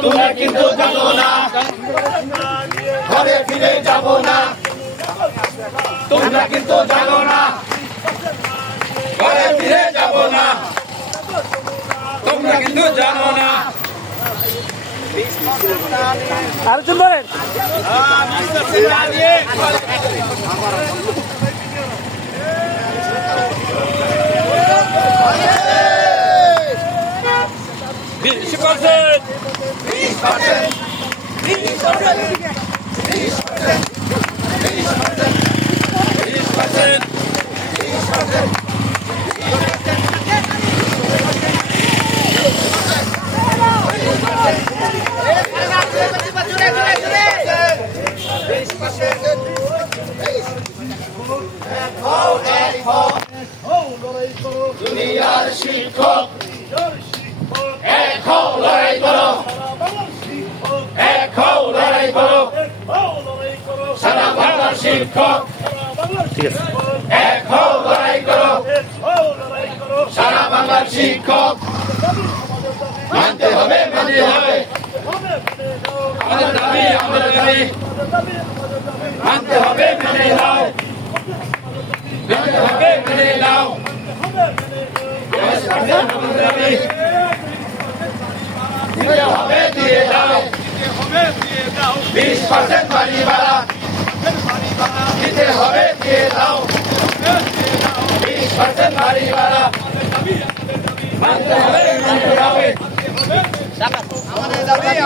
কিন্তু জানো না। ঘরে ফিরে যাব না। তোমরা কিন্তু জানো না। ঘরে ফিরে যাব না। তোমরা কিন্তু জানো না। আরেকজন বলেন। বিশ percent. 20 percent. 20 percent. 20 percent. 20 percent. 20 percent. দুনিয়ার শিক্ষক শিক্ষক এক হও লড়াই করো। সারা বাংলার শিক্ষক মানতে হবে মানতে হবে। আমাদের দাবি আমাদের দাবি। মানতে হবে মেনে নাও। মানতে হবে মেনে নাও। আমাদের দাবি দিতে হবে দিয়ে দাও। বিশ পার্সেন্ট বাড়ি ভাড়া। দিতে হবে দিয়ে দাও। হবে